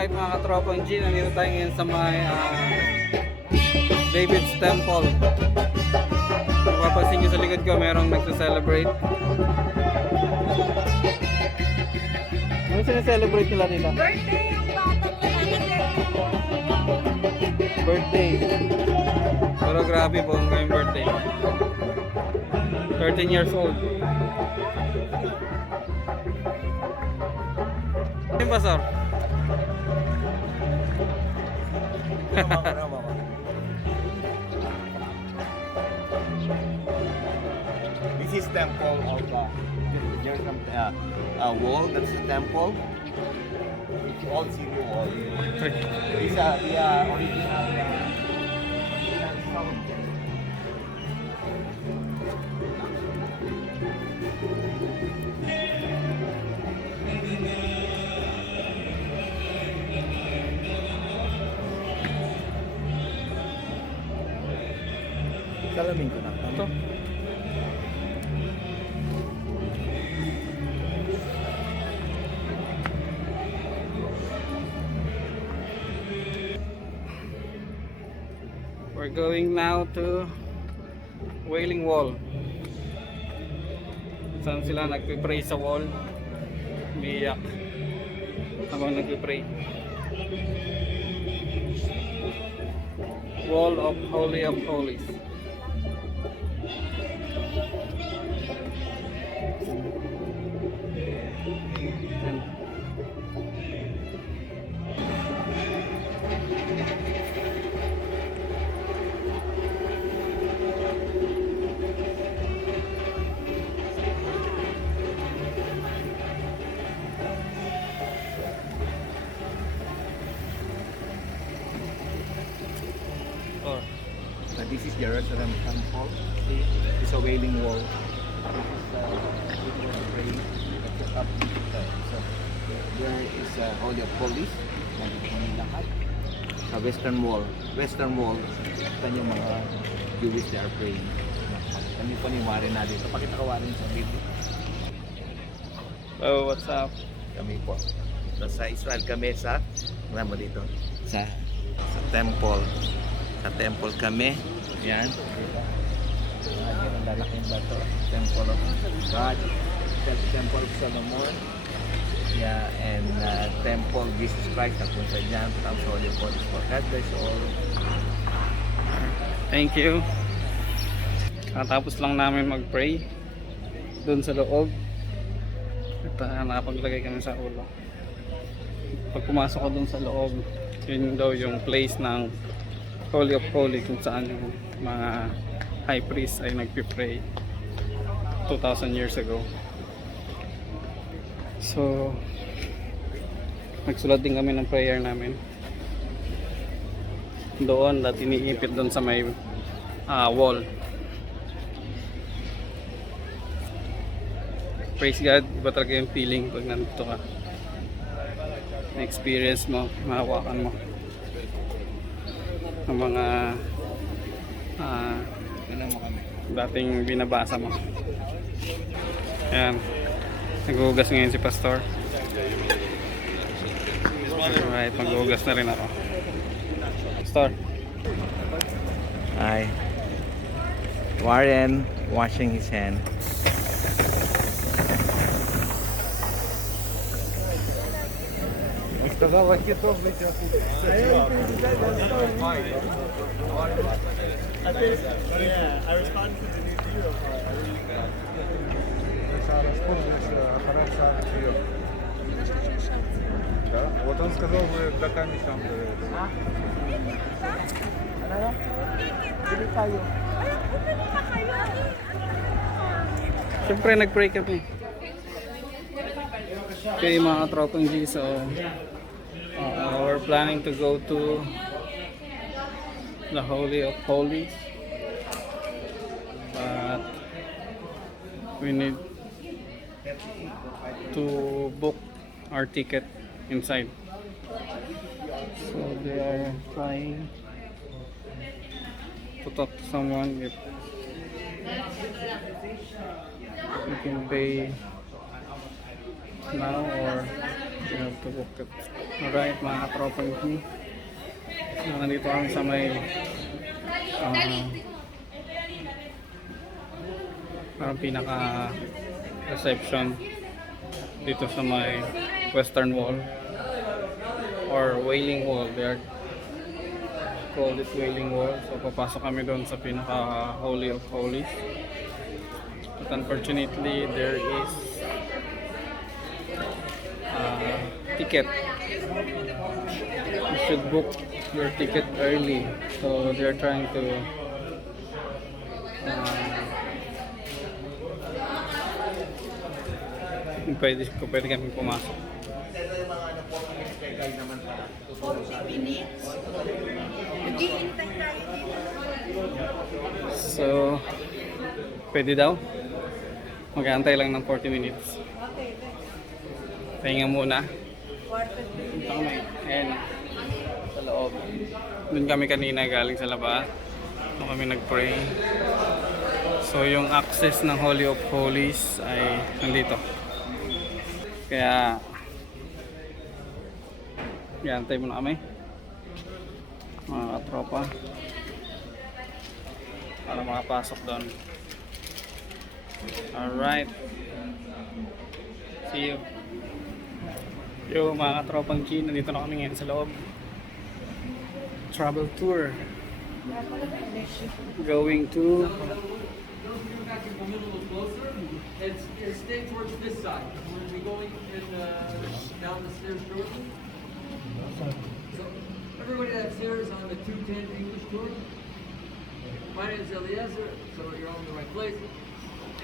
Alright mga katropang G, nandito tayo ngayon sa may David's Temple. Mapapansin nyo sa likod ko, merong nagsa-celebrate. Ano sinaselebrate nila nila? Birthday yung batang lalaki. Birthday. Pero grabe po ang kayong birthday. 13 years old. Ano ba, sir? This is temple of there's a wall. That's the temple. It's all city wall. These are the original stone. Salamin ko na. Ito. We're going now to Wailing Wall. Saan sila nagpipray sa wall? Umiiyak habang nagpipray. Wall of Holy of Holies. This is Jerusalem Temple. See, it's a wailing wall. This is where they pray. Up so there is Holy of Holies. Lahat. Sa Western Wall. Western Wall. Ito yung mga Jewish they are praying. Kami po ni Warren natin. Ito pakita ka Warren sa video. Oh, what's up? Kami po. So, sa Israel kami sa mo dito. Sa temple. Sa temple kami. Yan. Yan ang lalaking bato. Temple of God. Temple of Solomon. Yeah, and Temple of Jesus Christ. At kung sa dyan, Temple of Holy Holies. God bless you all. Thank you. Katapos lang namin mag-pray doon sa loob. At nakapaglagay kami sa ulo. Pag pumasok ko doon sa loob, yun daw yung place ng Holy of Holy kung saan yung mga high priest ay nagpipray 2,000 years ago. So nagsulat din kami ng prayer namin doon at iniipit doon sa may wall. Praise God, iba talaga yung feeling pag nandito ka, na-experience mo, mahawakan mo ang mga dating binabasa mo. Ayan, naghuhugas ngayon si Pastor. Alright, maghuhugas na rin ako. Pastor. Hi. Warren washing his hand. Сказала, китов вытянул. Yeah, I responded to the new video part. I really Хороший прием. Да? Вот он сказал, вы до камня там. Siyempre nag-pray kami. Okay mga tropang G, so we're planning to go to the Holy of Holies, but we need to book our ticket inside. So they are trying to talk to someone if we can pay now or You have to book it. Alright, mga katropang G. So, nandito kami sa may parang pinaka reception dito sa may Western Wall or Wailing Wall. They are called it Wailing Wall. So papasok kami doon sa pinaka Holy of Holies. But unfortunately there is ticket. You should book your ticket early. So they're trying to pwede kami pumasok. So pwede daw. Mag-aantay lang ng 40 minutes. Pahinga muna. Dito kami. Ayan. Sa loob. Doon kami kanina galing sa labas. Doon kami nag-pray. So yung access ng Holy of Holies ay nandito. Kaya antay muna kami mga katropa para makapasok doon. Alright, see you. Yo mga katropang G, nandito na kami ngayon sa loob. Travel tour going to and stay towards this side. We're going to be going down the stairs shortly. So, everybody that's here is on the 210 English tour. My name is Eliezer, so you're all in the right place.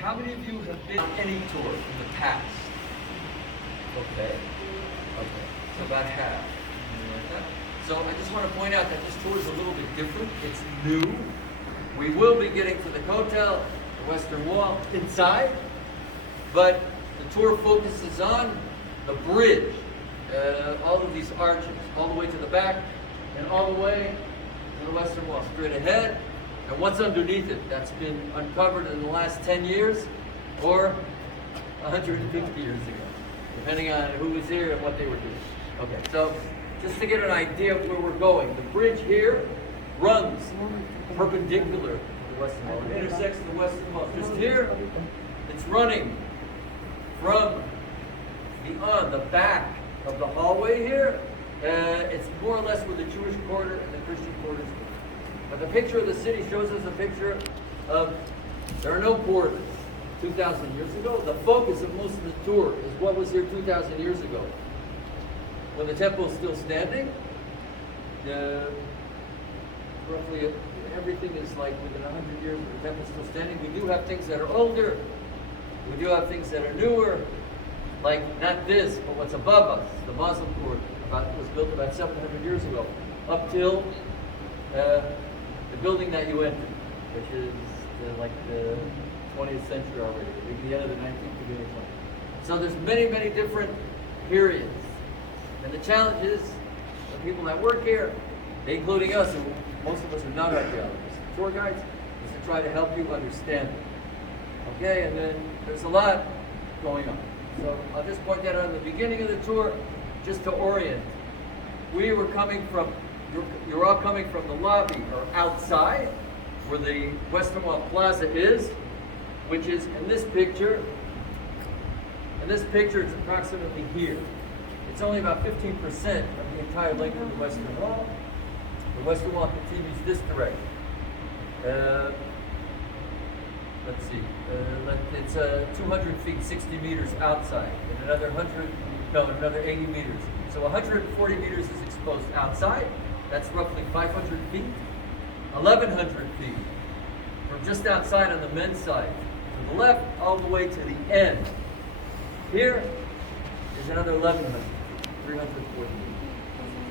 How many of you have been on any tour in the past? Okay. So about half. So I just want to point out that this tour is a little bit different. It's new. We will be getting to the hotel, the Western Wall, inside, but the tour focuses on the bridge, all of these arches, all the way to the back, and all the way to the Western Wall, straight ahead, and what's underneath it. That's been uncovered in the last 10 years, or 150 years ago, depending on who was here and what they were doing. Okay, so just to get an idea of where we're going, the bridge here runs perpendicular to the Western Wall. It intersects the Western Wall. Just here, it's running from beyond the back of the hallway here. It's more or less where the Jewish quarter and the Christian quarters are. But the picture of the city shows us a picture of, there are no borders. 2,000 years ago, the focus of most of the tour is what was here 2,000 years ago. When the temple is still standing, roughly everything is like within 100 years of the temple is still standing. We do have things that are older. We do have things that are newer, like not this, but what's above us, the Muslim court, was built about 700 years ago, up till the building that you entered, which is like the 20th century already, maybe the end of the 19th, beginning of the 20th. So there's many, many different periods. And the challenge is, the people that work here, including us, and most of us are not archaeologists, tour guides, is to try to help you understand it. Okay, and then there's a lot going on. So I'll just point that out at the beginning of the tour, just to orient. We were coming from, you're all coming from the lobby or outside, where the Western Wall Plaza is, which is in this picture. In this picture, it's approximately here. It's only about 15% of the entire length of the Western Wall. The Western Wall continues this direction. Let's see, it's 200 feet, 60 meters outside, and another 80 meters. So 140 meters is exposed outside. That's roughly 500 feet. 1,100 feet from just outside on the men's side to the left, all the way to the end. Here is another 1,100 feet, 340 feet.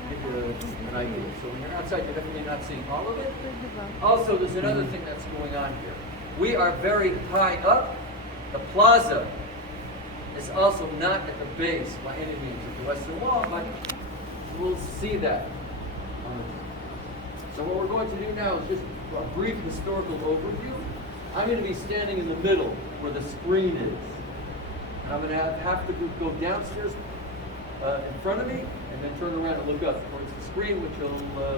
Give you an idea. So when you're outside, you're definitely not seeing all of it. Also, there's another thing that's going on here. We are very high up. The plaza is also not at the base by any means of the Western Wall, but we'll see that. So what we're going to do now is just a brief historical overview. I'm going to be standing in the middle where the screen is. And I'm going to have to go downstairs in front of me, and then turn around and look up towards the screen, which will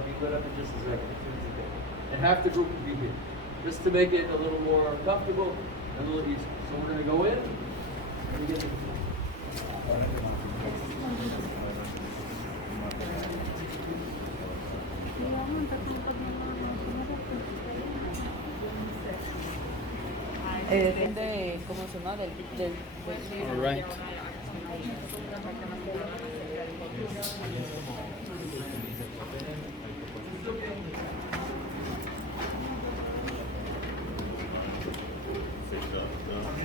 be lit up in just a second as soon as it gets. And half the group will be here, just to make it a little more comfortable and a little easier. So we're going to go in and get the Depende de cómo se llama, del All right.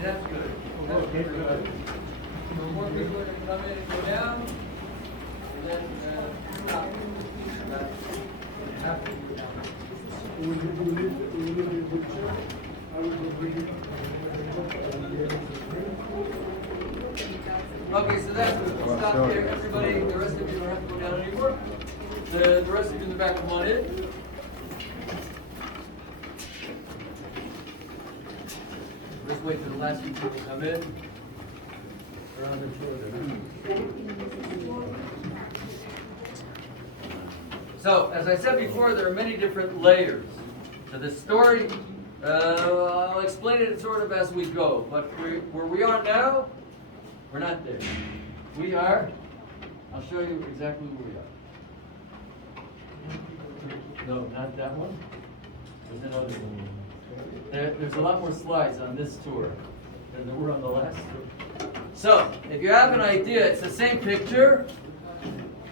That's good. More people are going to come in and go down, and then stop. Okay, so that's good. We'll stop there. Everybody, the rest of you don't have to go down anymore. The rest of you in the back, come on in. Let's wait for the last few people to come in. They're on their tour there. So, as I said before, there are many different layers to this story. I'll explain it sort of as we go, but where we are now, we're not there. We are, I'll show you exactly where we are. No, not that one. There's another one. There's a lot more slides on this tour than there were on the last tour. So, if you have an idea, it's the same picture.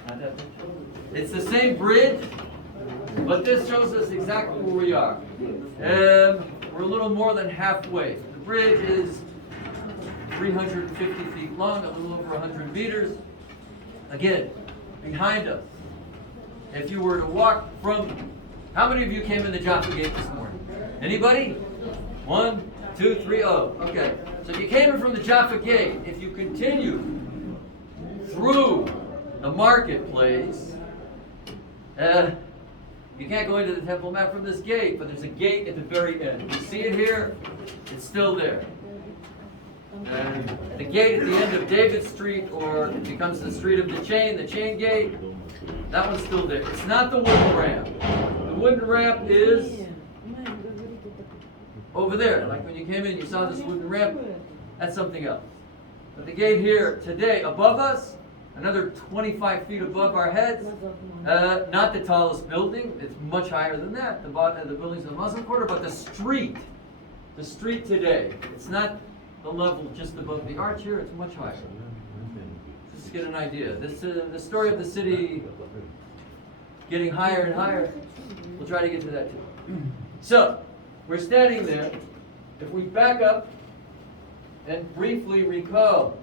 Not that picture. It's the same bridge, but this shows us exactly where we are. We're a little more than halfway. The bridge is 350 feet long, a little over 100 meters. Again, behind us. If you were to walk from, how many of you came in the Jaffa Gate this morning? Anybody? 1, 2, 3, oh, okay. So if you came in from the Jaffa Gate, if you continue through the marketplace, you can't go into the Temple Mount from this gate, but there's a gate at the very end. You see it here? It's still there. And the gate at the end of David Street, or it becomes the street of the chain gate, that one's still there. It's not the wooden ramp. The wooden ramp is over there. Like when you came in, you saw this wooden ramp. That's something else. But the gate here today, above us, another 25 feet above our heads, not the tallest building, it's much higher than that, the buildings in the Muslim Quarter, but the street today, it's not the level just above the arch here, it's much higher. Just to get an idea. The story of the city getting higher and higher, we'll try to get to that too. So, we're standing there. If we back up and briefly recall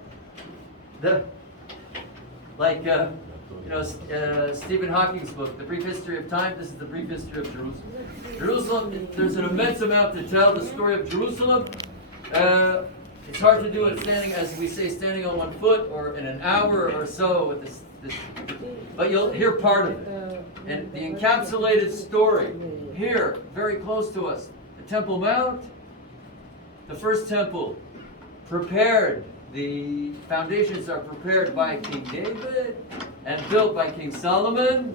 Stephen Hawking's book, The Brief History of Time, this is the brief history of Jerusalem. Jerusalem, there's an immense amount to tell. The story of Jerusalem, it's hard to do it standing, as we say, standing on one foot or in an hour or so with this, but you'll hear part of it. And the encapsulated story here, very close to us, the Temple Mount, the first temple, prepared. The foundations are prepared by King David and built by King Solomon.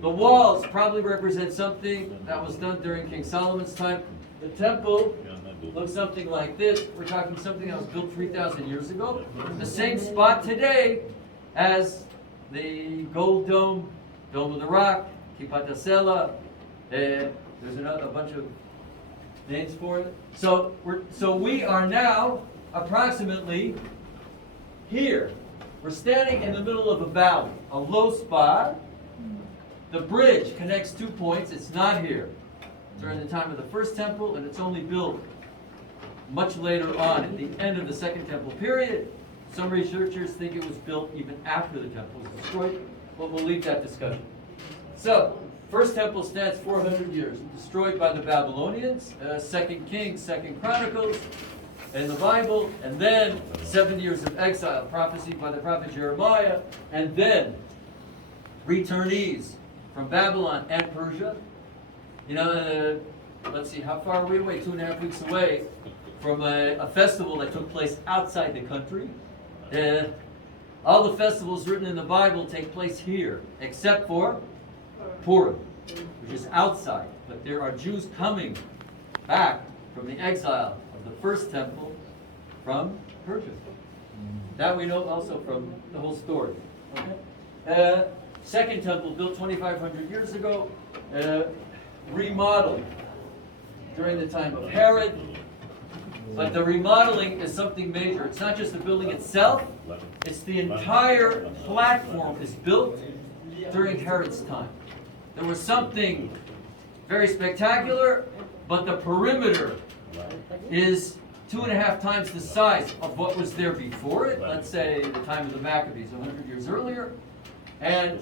The walls probably represent something that was done during King Solomon's time. The temple looks something like this. We're talking something that was built 3,000 years ago. The same spot today as the Gold Dome, Dome of the Rock, Kippat HaSela. There's a bunch of names for it. So we are now approximately here. We're standing in the middle of a valley, a low spot. The bridge connects 2 points. It's not here during the time of the first temple, and it's only built much later on at the end of the second temple period. Some researchers think it was built even after the temple was destroyed, but we'll leave that discussion. So, first temple stands 400 years, destroyed by the Babylonians, 2 Kings, 2 Chronicles, in the Bible, and then 7 years of exile, prophesied by the prophet Jeremiah, and then returnees from Babylon and Persia. Let's see, how far are we away? 2.5 weeks away from a festival that took place outside the country. All the festivals written in the Bible take place here, except for Purim, which is outside. But there are Jews coming back from the exile of the first temple from Persia. That we know also from the whole story. Okay? Second temple built 2,500 years ago, remodeled during the time of Herod. But the remodeling is something major. It's not just the building itself, it's the entire platform is built during Herod's time. There was something very spectacular, but the perimeter is 2.5 times the size of what was there before it. Let's say the time of the Maccabees, 100 years earlier. And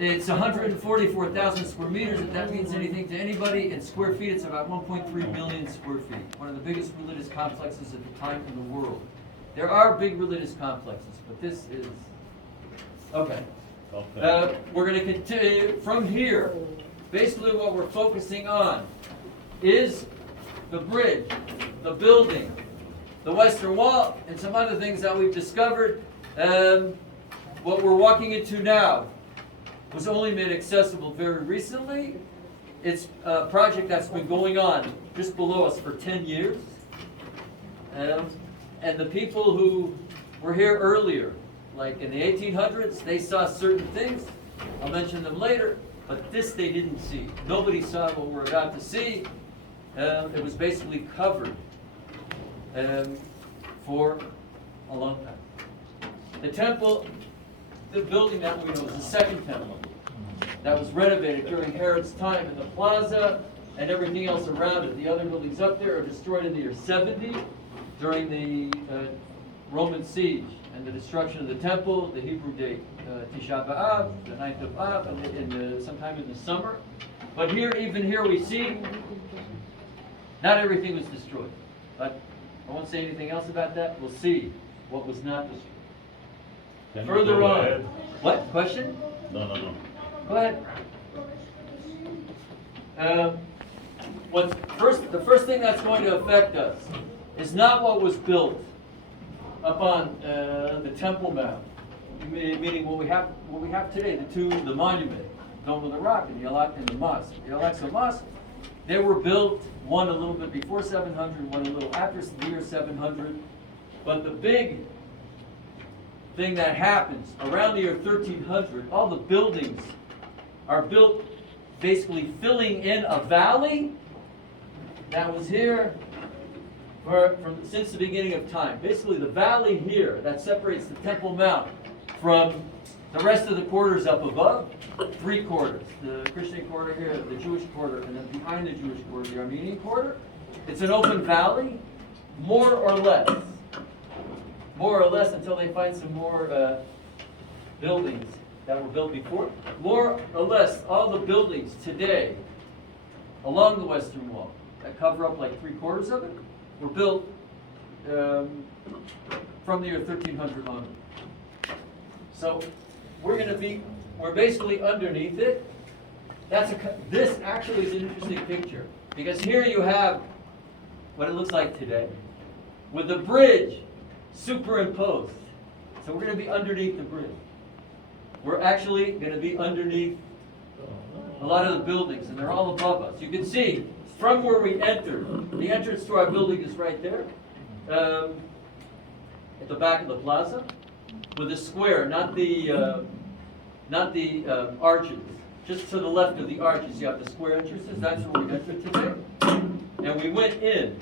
it's 144,000 square meters. If that means anything to anybody, in square feet, it's about 1.3 million square feet. One of the biggest religious complexes at the time in the world. There are big religious complexes, but this is... Okay. We're going to continue from here. Basically what we're focusing on is the bridge, the building, the Western Wall, and some other things that we've discovered. What we're walking into now was only made accessible very recently. It's a project that's been going on just below us for 10 years. And the people who were here earlier, like in the 1800s, they saw certain things. I'll mention them later, but this they didn't see. Nobody saw what we're about to see. It was basically covered for a long time. The temple, the building that we know is the second temple that was renovated during Herod's time, in the plaza and everything else around it. The other buildings up there are destroyed in the year 70 during the Roman siege and the destruction of the temple, the Hebrew date Tisha B'Av, the 9th of Av, and sometime in the summer. But here, even here we see, not everything was destroyed. But I won't say anything else about that. We'll see what was not destroyed. Can Further you go on. ahead? What? Question? No. Go ahead. The first thing that's going to affect us is not what was built up on the Temple Mount, meaning what we have today, the monument, Dome of the Rock, and the mosque. The Al-Aqsa Mosque, they were built, one a little bit before 700, one a little after the year 700. But the big thing that happens around the year 1300, all the buildings are built basically filling in a valley that was here since the beginning of time. Basically the valley here that separates the Temple Mount from the rest of the quarters up above, 3 quarters. The Christian quarter here, the Jewish quarter, and then behind the Jewish quarter, the Armenian quarter. It's an open valley, more or less until they find some more buildings that were built before. More or less, all the buildings today along the Western Wall that cover up like 3 quarters of it were built from the year 1300 on. So we're basically underneath it. This actually is an interesting picture, because here you have what it looks like today with the bridge superimposed. So we're going to be underneath the bridge. We're actually going to be underneath a lot of the buildings, and they're all above us. You can see from where we entered, the entrance to our building is right there, at the back of the plaza, with a square, not the arches. Just to the left of the arches, you have the square entrances. That's where we entered today. And we went in,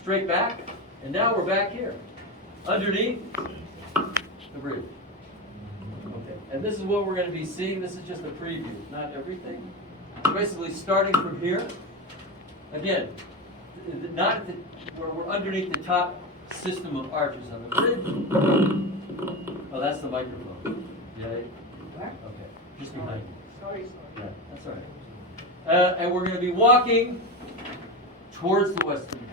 straight back, and now we're back here, underneath the bridge. Okay. And this is what we're going to be seeing. This is just a preview, not everything. We're basically starting from here. Again, where we're underneath the top system of arches on the bridge. Oh, that's the microphone. Yeah. Okay. Just behind you. Sorry. Yeah, that's all right. And we're going to be walking towards the Western Wall.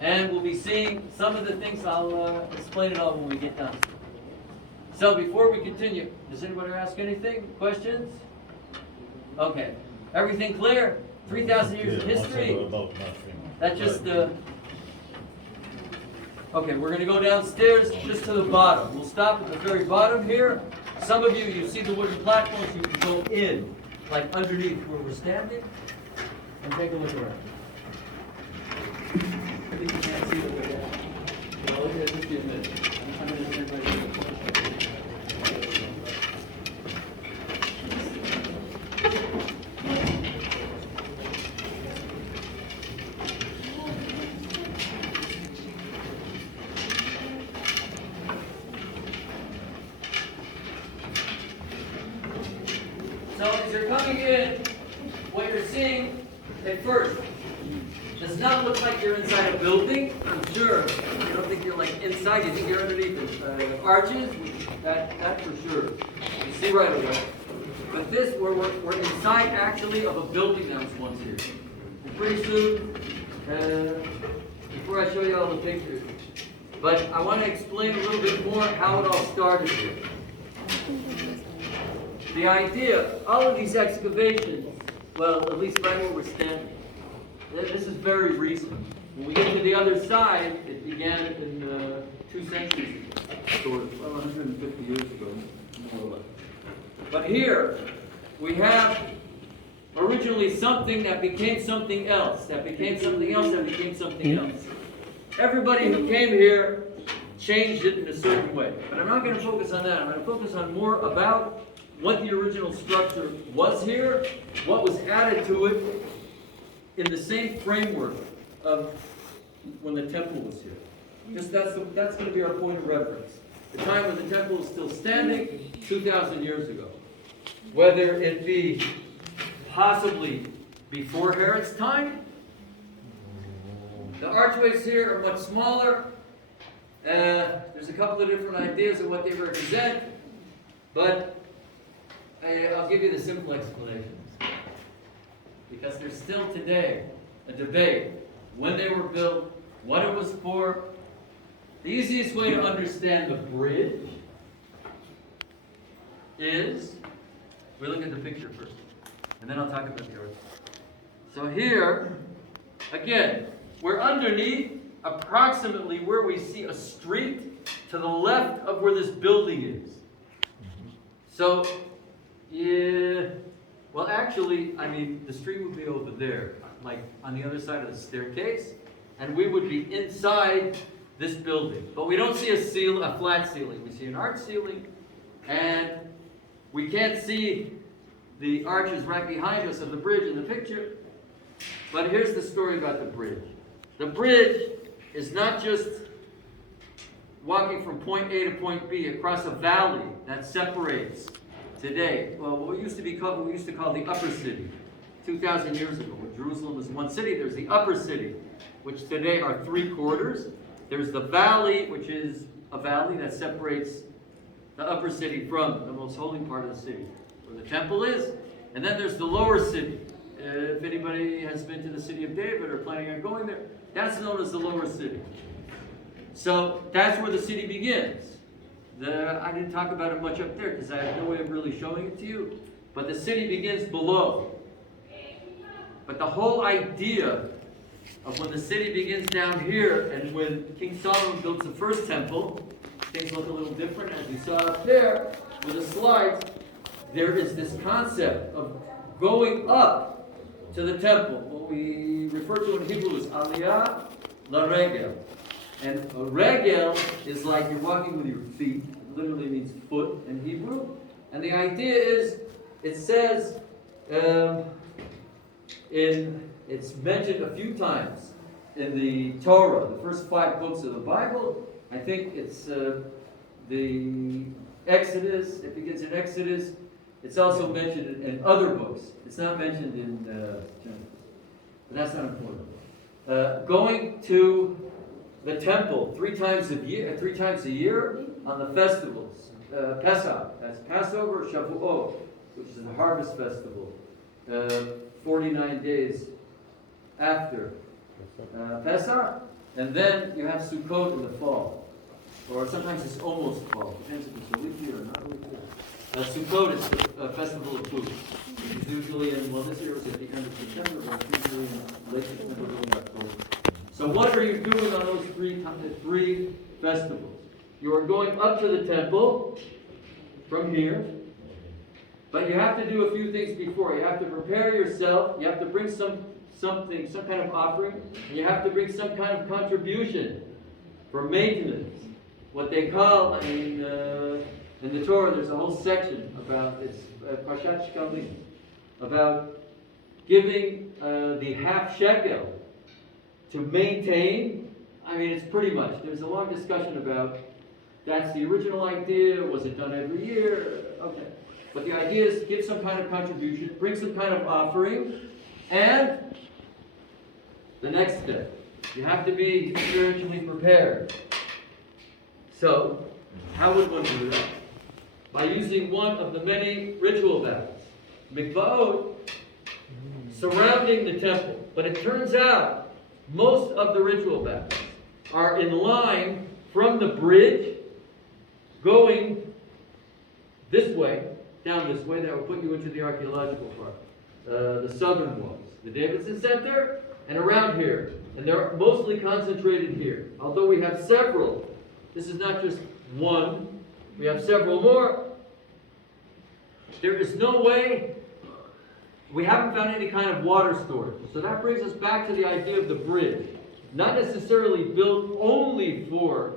And we'll be seeing some of the things. I'll explain it all when we get done. So before we continue, does anybody ask anything? Questions? Okay. Everything clear? 3,000 years of history. That's just Okay, we're gonna go downstairs just to the bottom. We'll stop at the very bottom here. Some of you see the wooden platforms, you can go in, like underneath where we're standing, and take a look around. I think you can't see the way down. Well, here, just give me a minute. I'm gonna stand right here. So as you're coming in, what you're seeing at first does not look like you're inside a building. I'm sure. You don't think you're like inside. You think you're underneath the arches. That for sure. You see right away. But this, we're inside actually of a building that was once here. And pretty soon, before I show you all the pictures, but I want to explain a little bit more how it all started here. The idea, all of these excavations, well, at least right where we're standing, this is very recent. When we get to the other side, it began in 2 centuries ago, sort of, well, 150 years ago, more or less. But here, we have originally something that became something else, that became something else, that became something else. Everybody who came here changed it in a certain way. But I'm not going to focus on that. I'm going to focus on more about what the original structure was here, what was added to it in the same framework of when the temple was here. Just that's going to be our point of reference. The time when the temple was still standing, 2,000 years ago. Whether it be possibly before Herod's time, the archways here are much smaller. There's a couple of different ideas of what they represent, but I'll give you the simple explanations. Because there's still today a debate when they were built, what it was for. The easiest way to understand the bridge is, we look at the picture first, and then I'll talk about the arch. So here, again, we're underneath approximately where we see a street to the left of where this building is. So, yeah, well actually, I mean, the street would be over there, like on the other side of the staircase, and we would be inside this building. But we don't see a flat ceiling. We see an arch ceiling, and we can't see the arches right behind us of the bridge in the picture. But here's the story about the bridge. The bridge is not just walking from point A to point B across a valley that separates today, well, what we used to call the upper city. 2,000 years ago, when Jerusalem was one city, there's the upper city, which today are 3 quarters. There's the valley, which is a valley that separates the upper city from the most holy part of the city, where the temple is. And then there's the lower city. If anybody has been to the city of David or planning on going there, that's known as the lower city. So that's where the city begins. I didn't talk about it much up there because I have no way of really showing it to you. But the city begins below. But the whole idea of when the city begins down here and when King Solomon builds the first temple, things look a little different as we saw up there with the slides. There is this concept of going up to the temple. What we refer to in Hebrew as aliyah laregel. And a regel is like you're walking with your feet. It literally means foot in Hebrew. And the idea is, it says, it's mentioned a few times in the Torah, the first 5 books of the Bible. I think it's the Exodus. It begins in Exodus. It's also mentioned in other books. It's not mentioned in Genesis, but that's not important. Going to the temple 3 times a year on the festivals. Pesach, that's Passover, Shavuot, which is the harvest festival. 49 days after Pesach, and then you have Sukkot in the fall, or sometimes it's almost fall. Depends if it's a leap year or not a leap year. Sukkot is the festival of food. It's usually this year was at the end of September, but it's usually in late September, early October. So what are you doing on those 3 festivals. You are going up to the temple from here, but you have to do a few things before. You have to prepare yourself. You have to bring some kind of offering, and you have to bring some kind of contribution for maintenance. What they call in the Torah, there's a whole section about it's Parshat Shkalim, about giving the half shekel to maintain. I mean, it's pretty much. There's a long discussion about that's the original idea. Was it done every year? Okay. But the idea is give some kind of contribution, bring some kind of offering, and the next step, you have to be spiritually prepared. So, how would one do that? By using one of the many ritual baths. Mikvaot surrounding the temple. But it turns out most of the ritual baths are in line from the bridge going this way, down this way. That will put you into the archaeological part. The southern walls. The Davidson Center and around here. And they're mostly concentrated here. Although we have several. This is not just one. We have several more. There is no way. We haven't found any kind of water storage. So that brings us back to the idea of the bridge. Not necessarily built only for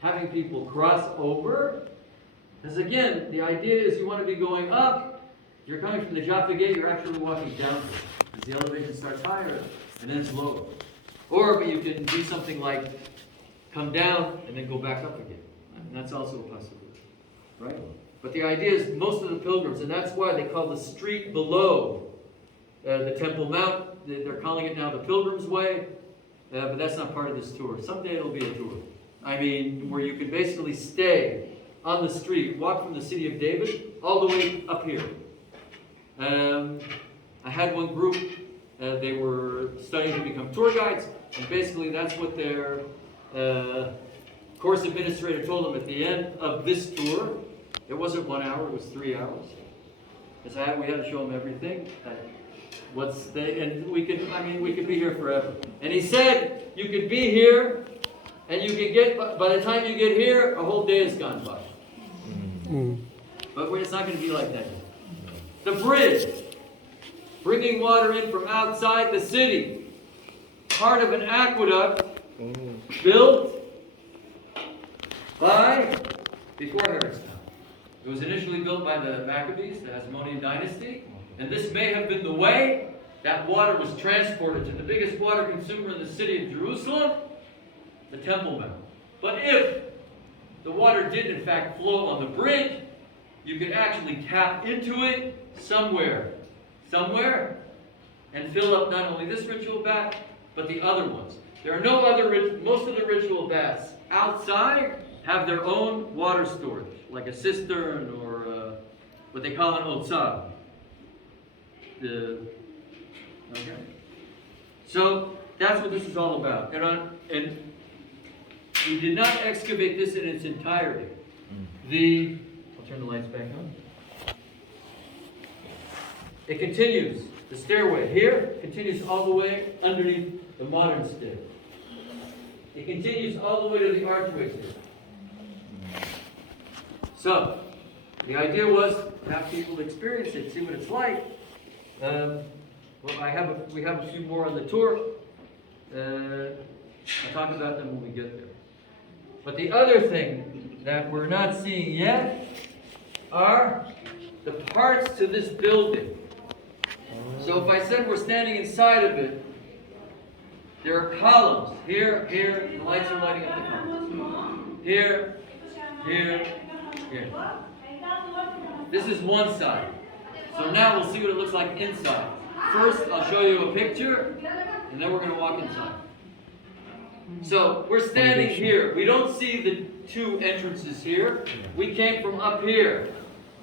having people cross over. Because again, the idea is you want to be going up. You're coming from the Jaffa Gate, you're actually walking down. Because the elevation starts higher and then it's lower. Or but you can do something like come down and then go back up again. And that's also a possibility. Right? But the idea is most of the pilgrims, and that's why they call the street below the Temple Mount, they're calling it now the Pilgrim's Way, but that's not part of this tour. Someday it'll be a tour. I mean, where you can basically stay on the street, walk from the city of David all the way up here. I had one group, they were studying to become tour guides, and basically that's what their course administrator told them at the end of this tour. It wasn't 1 hour, it was 3 hours. Because we had to show them everything. And we could be here forever. And he said, you could be here, and you could get, by the time you get here, a whole day has gone by. But it's not going to be like that. The bridge, bringing water in from outside the city, part of an aqueduct built before Herod's time. It was initially built by the Maccabees, the Hasmonean dynasty, and this may have been the way that water was transported to the biggest water consumer in the city of Jerusalem, the Temple Mount. But if the water did in fact flow on the bridge, you could actually tap into it somewhere, and fill up not only this ritual bath, but the other ones. There are no other, most of the ritual baths outside have their own water storage, like a cistern or what they call an otsar. Okay. So that's what this is all about. And we did not excavate this in its entirety. I'll turn the lights back on. It continues. The stairway here continues all the way underneath the modern stair. It continues all the way to the archway here. So, the idea was to have people experience it, see what it's like. Well, we have a few more on the tour. I'll talk about them when we get there. But the other thing that we're not seeing yet are the parts to this building. So if I said we're standing inside of it, there are columns. Here, the lights are lighting up the columns. Here. This is one side. So now we'll see what it looks like inside. First, I'll show you a picture, and then we're going to walk inside. So we're standing here. We don't see the two entrances here. We came from up here.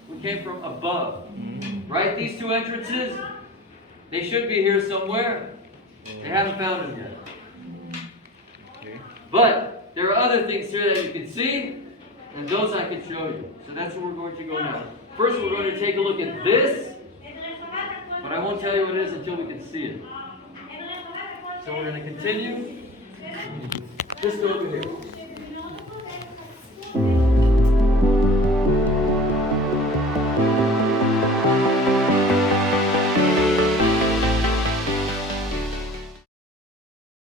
We came from above. Right? These two entrances, they should be here somewhere. They haven't found them yet. But there are other things here that you can see, and those I can show you. So that's where we're going to go now. First, we're going to take a look at this, but I won't tell you what it is until we can see it. So we're going to continue just over here.